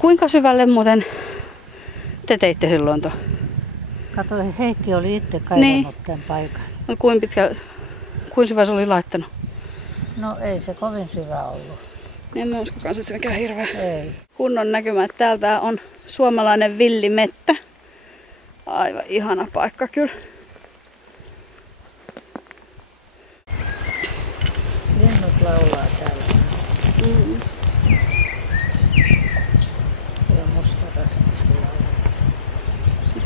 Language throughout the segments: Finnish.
Kuinka syvälle muuten te teitte silloin tuon? Kato, Heikki oli itse kaivannut tämän paikan. No, kuinka syvä se oli laittanut? No ei se kovin syvä ollut. En mä usko kanssa, että mikään hirveä. Ei. Kunnon näkymä, että täältä on suomalainen villimettä. Aivan ihana paikka kyllä. Linnut laulaa täällä. Se on musta raskas laulaa.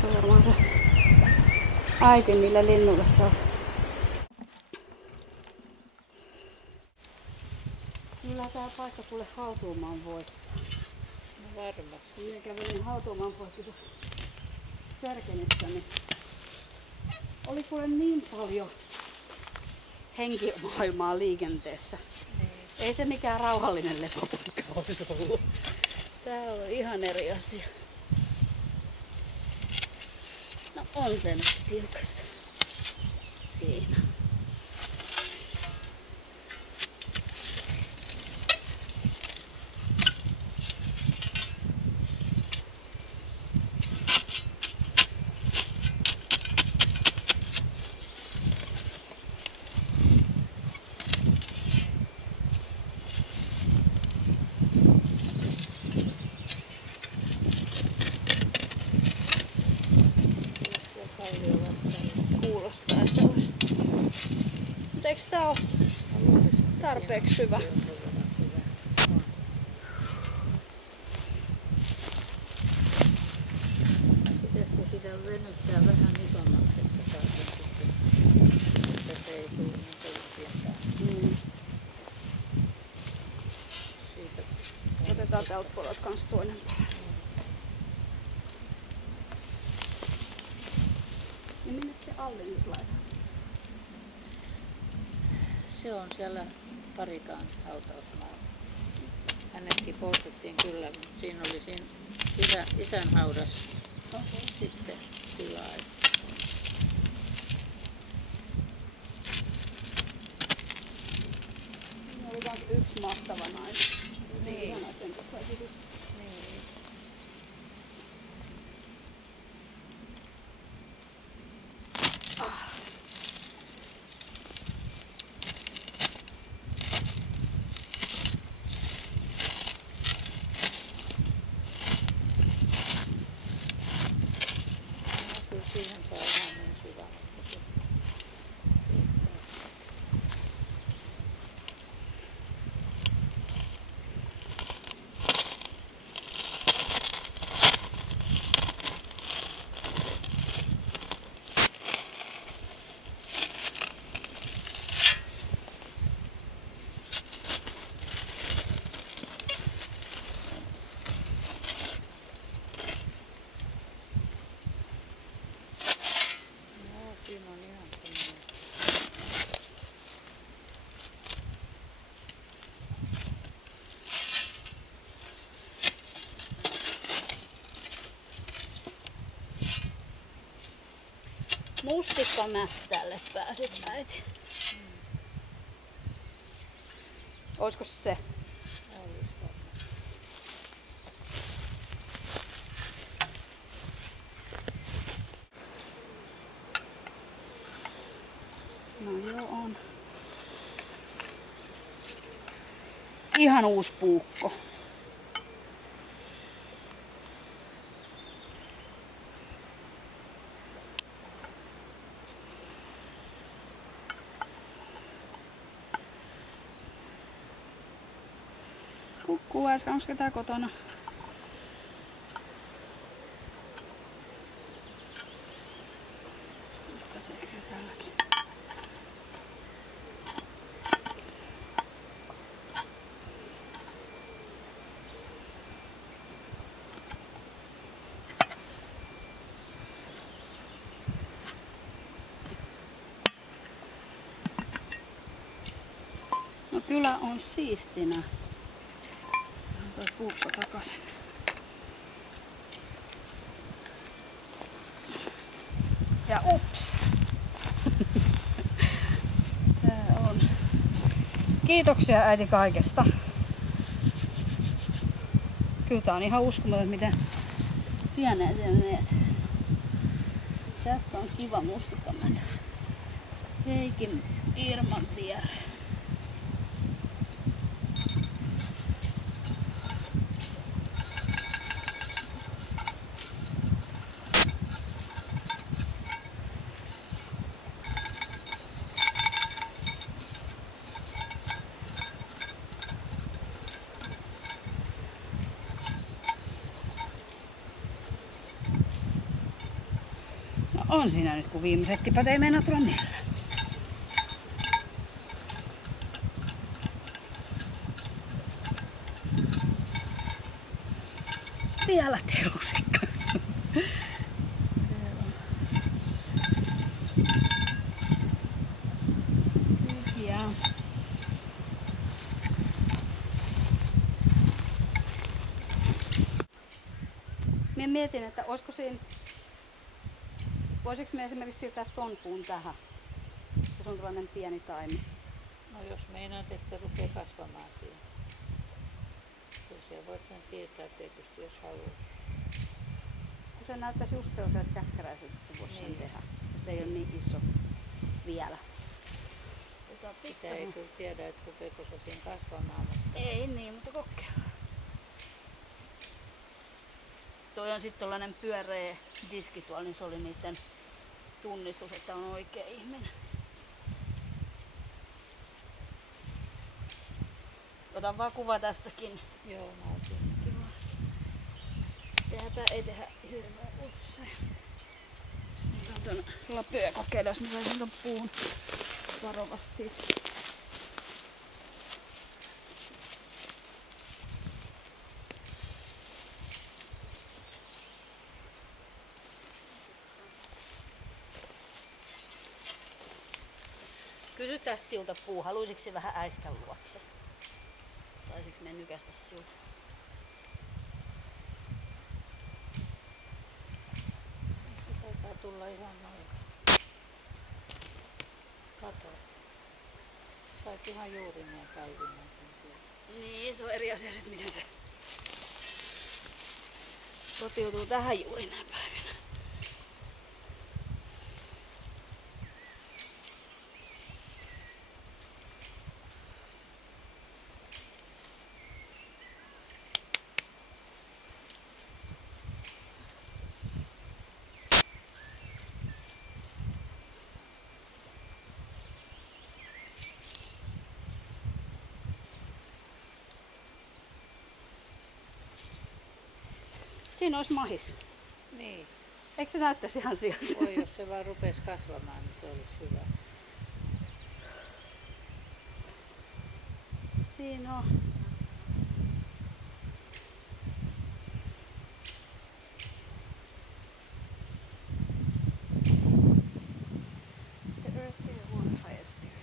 Se on varmaan se äiti, millä linnulle saa. Kyllä tää paikka kuule hautuumaan voi. No varmasti. Minä kävelin hautuumaan poikki tuossa Särkenissä, niin oli kuule niin paljon henkimaailmaa liikenteessä. Ei se mikään rauhallinen lepopaikka olisi ollut. Tää on ihan eri asia. No on se nyt tiukassa. Siinä. Kuulostaa, että olisi. Mutta eikö tää ole tarpeeksi syvä? Pitäisikö sitä venyttää vähän isommaksi, että saadaan sitten, että se ei tule niin kovin pientää. Siitä. Otetaan täältä puolelta kans toinen pala. Ja minne se Alli nyt laitetaan? Se on siellä Parikan hautausmaalla. Hänetkin poltettiin kyllä, mutta siinä oli isän haudas sitten tilaa. Siinä oli vain yksi mahtava nainen. Niin. Siihen saa ihan niin syvä. Siinä on ihan semmoinen. Mustikkamättälle pääsit äiti. Oisko se? No joo on. Ihan uusi puukko. Kukkuu äsken, onko ketään kotona? Mutta se ehkä täälläkin. No kyllä on siistinä. Toi puukko takaisin. Ja ups! Tää on. Kiitoksia äiti kaikesta. Kyllä tää on ihan uskomaton, miten pieneen sen meet. Tässä on kiva mustikkamätä. Heikin Irman tiere. On siinä nyt, kun viimeiset tipat ei meinaa tulla millään. Vielä telusikka. Se on tyhjää. Minä mietin, että olisiko siinä... Voisiko me esimerkiksi siirtää ton puun tähän, kun se on tällainen pieni taimi? No jos meinaat, että se rupeaa kasvamaan siihen. Kyllä voit sen siirtää tietysti, jos haluat. Kun se näyttäisi just sellaiselta käkkäräiseltä, että se voisi sen tehdä. Ja se ei ole niin iso vielä. Sitä ei kyllä tiedä, että rupeako se siinä kasvamaan. Mutta... Ei niin, mutta kokeillaan. Toi on sitten tollanen pyöreä diski tuolla, niin se oli niiden tunnistus, että on oikea ihminen. Otan vaan kuva tästäkin. Joo, mä otin. Kiva. Tää ei tehdä hirveän usein. Sitten otan tuon lapioja kokeilla, jos mä saisin ton puun varovasti siitä. Kysytään siltä puu, haluaisitko se vähän äiskän luokse? Saisiko me nykästä siltä? Taitaa tulla ihan noin. Kato. Sait ihan juurineen päivinä sen sieltä. Niin, se on eri asia sit miten se kotiutuu tähän juuri nää päivinä. Siinä olisi mahis. Niin. Eikö se näyttäisi ihan sieltä? Voi, jos se vaan rupesi kasvamaan, niin se olisi hyvä. Siinä on. The earth is a water fire spirit.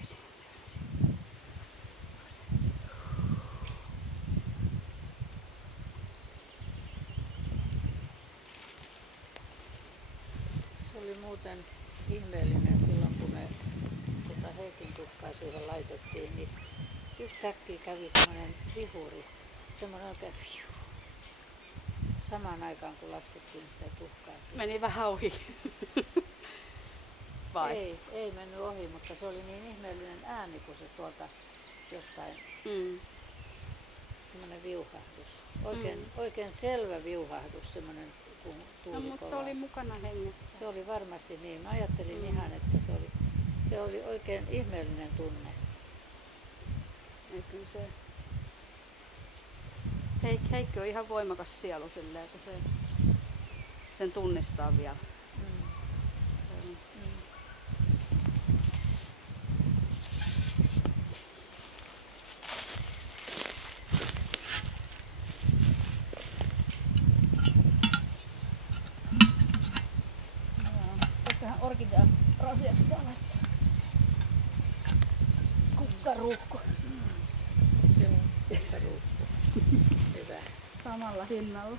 Se oli muuten ihmeellinen silloin, kun me Heikin tuhkaa siihen laitettiin, niin yhtäkkiä kävi semmoinen vihuri, semmoinen oikein samaan aikaan kun laskettiin sitä tuhkaa siihen. Meni vähän ohi. Vai? Ei mennyt ohi, mutta se oli niin ihmeellinen ääni, kun se tuolta jostain, semmoinen viuhahdus. Oikein selvä viuhahdus, semmoinen kuin tuuli No, mutta se oli mukana hengessä. Se oli varmasti niin. Mä ajattelin ihan, että se oli oikein ihmeellinen tunne. Ja kyllä se... Heikki on ihan voimakas sielu silleen, että se sen tunnistaa vielä. Koskahan orkidea rasiaksi tää laittaa? Kukkaruukku. Se on kukkaruukku. Hyvä. Samalla hinnalla.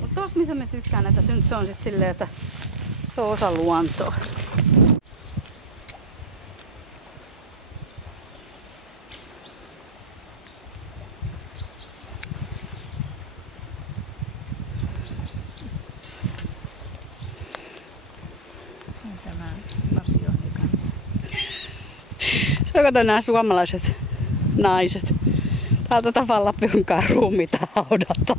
Mutta tos mitä mä tykkään, että se on sit silleen, että se on osa luontoa. Ja tämän lapioni kanssa. Se on kato nämä suomalaiset naiset. Täältä tavallaan Lapionkaan ruumiita haudata.